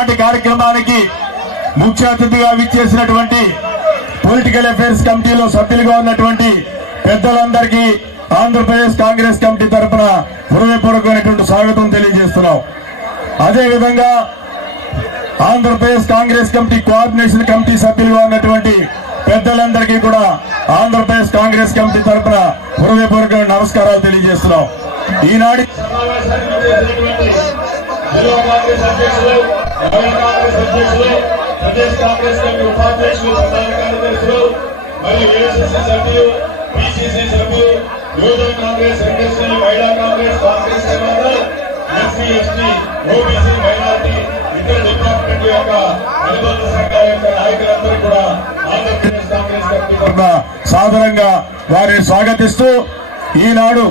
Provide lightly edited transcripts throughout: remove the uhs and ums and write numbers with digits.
ఈనాటి కార్యక్రమానికి ముఖ్య అతిథిగా విచ్చేసినటువంటి పొలిటికల్ అఫైర్స్ కమిటీలో సభ్యులుగా ఉన్నటువంటి పెద్దలందరికీ ఆంధ్రప్రదేశ్ కాంగ్రెస్ కమిటీ తరఫున హృదయపూర్వకమైనటువంటి స్వాగతం తెలియజేస్తున్నాం. అదేవిధంగా Andhra Pradesh Congress committee coordination committee సభ్యులుగా ఉన్నటువంటి పెద్దలందరికీ కూడా ఆంధ్రప్రదేశ్ కాంగ్రెస్ కమిటీ తరఫున హృదయపూర్వక నమస్కారాలు తెలియజేస్తున్నాం. ఈనాటి ప్రదేశ్ కాంగ్రెస్ కమిటీ ఉపాధ్యక్షులు, ప్రధాన కార్యదర్శులు మరియు ఏఐసిసి సభ్యులు, పిసిసి సభ్యులు, యువజన కాంగ్రెస్, ఎన్ఎస్సీ, మహిళా Congress, Congress SC, ST, OBC, minority, ఇతర డిపార్ట్మెంట్ యొక్క అనుబంధ సంఘాల యొక్క నాయకులందరూ కూడా ఆంధ్రప్రదేశ్ కాంగ్రెస్ కమిటీ తరఫున సాధారణంగా వారిని స్వాగతిస్తూ ఈనాడు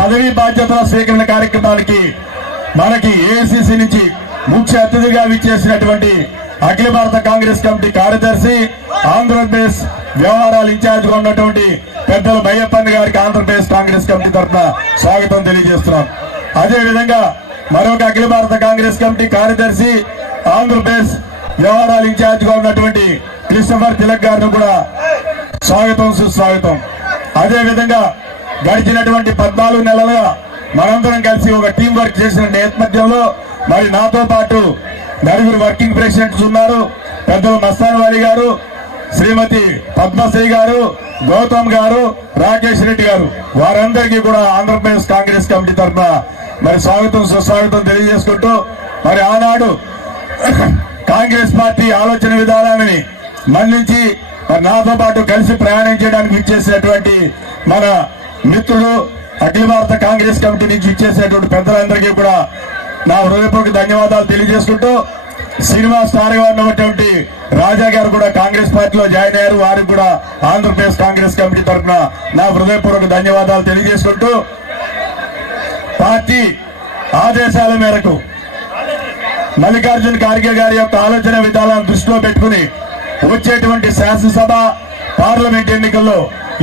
పదవీ బాధ్యతల స్వీకరణ కార్యక్రమానికి మనకి ఏఐసిసి నుంచి ముఖ్య అతిథిగా విచ్చేసినటువంటి అఖిల భారత కాంగ్రెస్ కమిటీ కార్యదర్శి, ఆంధ్రప్రదేశ్ వ్యవహారాల ఇన్ఛార్జ్ గా ఉన్నటువంటి పెద్దలు బయ్యప్పన్ గారికి ఆంధ్రప్రదేశ్ కాంగ్రెస్ కమిటీ తరఫున స్వాగతం తెలియజేస్తున్నాం. అదేవిధంగా మరొక అఖిల భారత కాంగ్రెస్ కమిటీ కార్యదర్శి, ఆంధ్రప్రదేశ్ వ్యవహారాల ఇన్ఛార్జ్ గా ఉన్నటువంటి క్రిస్టఫర్ తిలక్ గారిని కూడా స్వాగతం సుస్వాగతం. అదేవిధంగా గడిచినటువంటి 14 నెలలుగా మనందరం కలిసి ఒక టీం వర్క్ చేసిన నేపథ్యంలో మరి నాతో పాటు నలుగురు వర్కింగ్ ప్రెసిడెంట్స్ ఉన్నారు. పెద్దలు మస్తాన్ వారి గారు, శ్రీమతి పద్మశ్రీ గారు, గౌతమ్ గారు, రాకేష్ రెడ్డి గారు, వారందరికీ కూడా ఆంధ్రప్రదేశ్ కాంగ్రెస్ కమిటీ తరఫున మరి స్వాగతం సుస్వాగతం తెలియజేసుకుంటూ మరి ఆనాడు కాంగ్రెస్ పార్టీ ఆలోచన విధానాన్ని మన్నించి మరి నాతో పాటు కలిసి ప్రయాణం చేయడానికి ఇచ్చేసినటువంటి మన మిత్రులు అఖిల భారత కాంగ్రెస్ కమిటీ నుంచి ఇచ్చేసేటువంటి పెద్దలందరికీ కూడా నా హృదయపూర్వక ధన్యవాదాలు తెలియజేసుకుంటూ సినిమా స్టార్ గా ఉన్నటువంటి రాజా గారు కూడా కాంగ్రెస్ పార్టీలో జాయిన్ అయ్యారు. వారికి కూడా ఆంధ్రప్రదేశ్ కాంగ్రెస్ కమిటీ తరఫున నా హృదయపూర్వక ధన్యవాదాలు తెలియజేసుకుంటూ పార్టీ ఆదేశాల మేరకు మల్లికార్జున ఖార్గే గారి యొక్క ఆలోచన విధానాలను దృష్టిలో పెట్టుకుని వచ్చేటువంటి శాసనసభ, పార్లమెంట్ ఎన్నికల్లో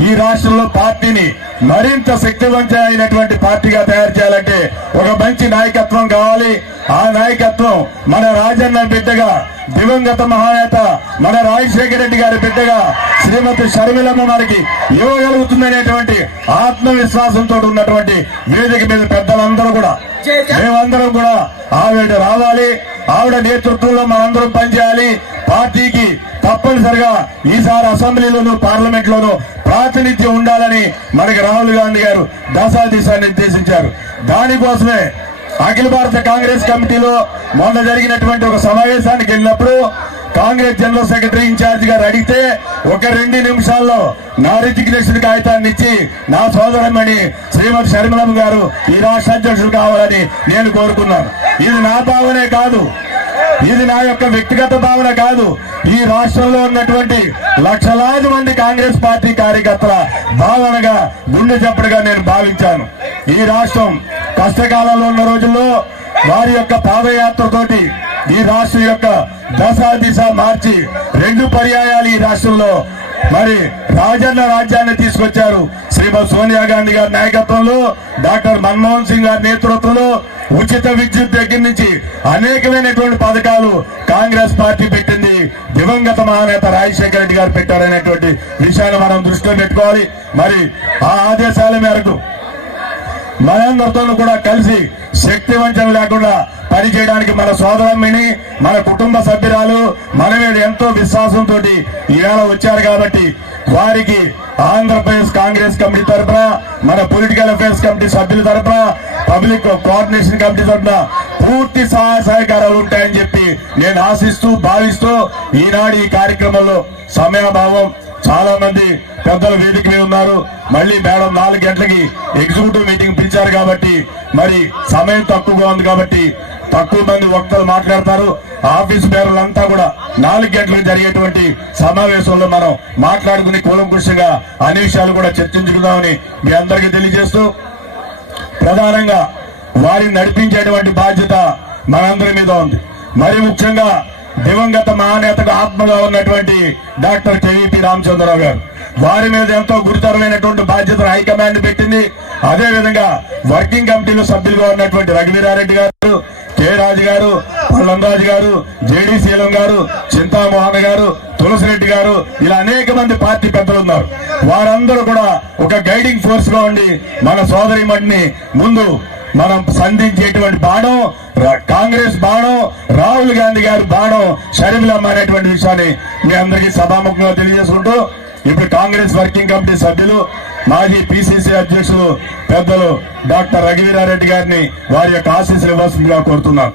ఈ రాష్ట్రంలో పార్టీని మరింత శక్తివంతమైనటువంటి పార్టీగా తయారు చేయాలంటే ఒక మంచి నాయకత్వం కావాలి. ఆ నాయకత్వం మన రాజన్న బిడ్డగా, దివంగత మహానేత మన రాజశేఖర రెడ్డి గారి బిడ్డగా శ్రీమతి షర్మిలమ్మ వారికి ఇవ్వగలుగుతుందనేటువంటి ఆత్మవిశ్వాసంతో ఉన్నటువంటి వేదిక మీద పెద్దలందరూ కూడా మేమందరం కూడా ఆవిడ రావాలి, ఆవిడ నేతృత్వంలో మనందరం పనిచేయాలి. పార్టీకి తప్పనిసరిగా ఈసారి అసెంబ్లీలోనూ పార్లమెంట్ లోనూ ప్రాతినిధ్యం ఉండాలని మనకి రాహుల్ గాంధీ గారు దశాదిశ నిర్దేశించారు. దానికోసమే అఖిల భారత కాంగ్రెస్ కమిటీలో మొన్న జరిగినటువంటి ఒక సమావేశానికి వెళ్ళినప్పుడు కాంగ్రెస్ జనరల్ సెక్రటరీ ఇన్ఛార్జ్ గారు అడిగితే ఒక 2 నిమిషాల్లో నా రిజిగ్నేషన్ కాగితాన్ని ఇచ్చి నా సోదరమణి శ్రీమతి షర్మిలమ్మ గారు ఈ రాష్ట్ర అధ్యక్షులు కావాలని నేను కోరుకున్నాను. ఇది నా భావనే కాదు, ఇది నా యొక్క వ్యక్తిగత భావన కాదు, ఈ రాష్ట్రంలో ఉన్నటువంటి లక్షలాది మంది కాంగ్రెస్ పార్టీ కార్యకర్తల భావనగా, గుండె చప్పుడుగా నేను భావించాను. ఈ రాష్ట్రం కష్టకాలంలో ఉన్న రోజుల్లో వారి యొక్క పాదయాత్రతోటి ఈ రాష్ట్రం యొక్క దశ మార్చి 2 పర్యాయాలు ఈ రాష్ట్రంలో మరి రాజన్న రాజ్యాన్ని తీసుకొచ్చారు. శ్రీమతి సోనియా గాంధీ గారి నాయకత్వంలో, డాక్టర్ మన్మోహన్ సింగ్ గారి నేతృత్వంలో ఉచిత విద్యుత్ దగ్గర నుంచి అనేకమైనటువంటి పథకాలు కాంగ్రెస్ పార్టీ పెట్టింది. దివంగత మహానేత రాజశేఖర రెడ్డి గారు పెట్టారనేటువంటి విషయాన్ని మనం దృష్టిలో పెట్టుకోవాలి. మరి ఆ ఆదేశాల మేరకు మనందరితో కూడా కలిసి శక్తి వంచన లేకుండా పనిచేయడానికి మన సోదరమ్మిని, మన కుటుంబ సభ్యురాలు మన మీద ఎంతో విశ్వాసంతో ఈవేళ వచ్చారు. కాబట్టి వారికి ఆంధ్రప్రదేశ్ కాంగ్రెస్ కమిటీ తరఫున, మన పొలిటికల్ అఫైర్స్ కమిటీ సభ్యుల తరఫున, పబ్లిక్ కోఆర్డినేషన్ కమిటీ తరఫున పూర్తి సహాయ సహకారాలు ఉంటాయని చెప్పి నేను ఆశిస్తూ భావిస్తూ ఈనాడు ఈ కార్యక్రమంలో సమయాభావం, చాలా మంది పెద్దలు వేదిక మీద ఉన్నారు. మళ్ళీ మేడం 4 గంటలకి ఎగ్జిక్యూటివ్ మీటింగ్ పిలిచారు కాబట్టి మరి సమయం తక్కువగా ఉంది కాబట్టి తక్కువ మంది వక్తలు మాట్లాడతారు. ఆఫీస్ పేరులంతా కూడా 4 గంటలకు జరిగేటువంటి సమావేశంలో మనం మాట్లాడుకుని కూలంకుషంగా అన్ని విషయాలు కూడా చర్చించుకుందామని మీ అందరికీ తెలియజేస్తూ, ప్రధానంగా వారిని నడిపించేటువంటి బాధ్యత మనందరి మీద ఉంది. మరి ముఖ్యంగా దివంగత మహానేతకు ఆత్మగా ఉన్నటువంటి డాక్టర్ కేవీపీ రామచంద్రరావు గారు, వారి మీద ఎంతో గురుతరమైనటువంటి బాధ్యతను హైకమాండ్ పెట్టింది. అదేవిధంగా వర్కింగ్ కమిటీలో సభ్యులుగా ఉన్నటువంటి రఘువీరారెడ్డి గారు, కె రాజు గారు, పల్లం రాజు గారు, జేడి శీలం గారు, చింతామోహన్ గారు, తులసిరెడ్డి గారు, ఇలా అనేక మంది పార్టీ పెద్దలు ఉన్నారు. వారందరూ కూడా ఒక గైడింగ్ ఫోర్స్ గా ఉండి మన సోదరిమణిని ముందు మనం సంధించేటువంటి బాణం కాంగ్రెస్ బాణం, రాహుల్ గాంధీ గారి బాణం షర్మిలమ్మ అనేటువంటి విషయాన్ని మీ అందరికీ సభాముఖంగా తెలియజేసుకుంటూ, ఇప్పుడు కాంగ్రెస్ వర్కింగ్ కమిటీ సభ్యులు మాజీ పిసిసి అధ్యక్షులు పెద్దలు డాక్టర్ రఘువీరారెడ్డి గారిని వారి యొక్క ఆశీస్సులు ఇవ్వాల్సిందిగా కోరుతున్నాను.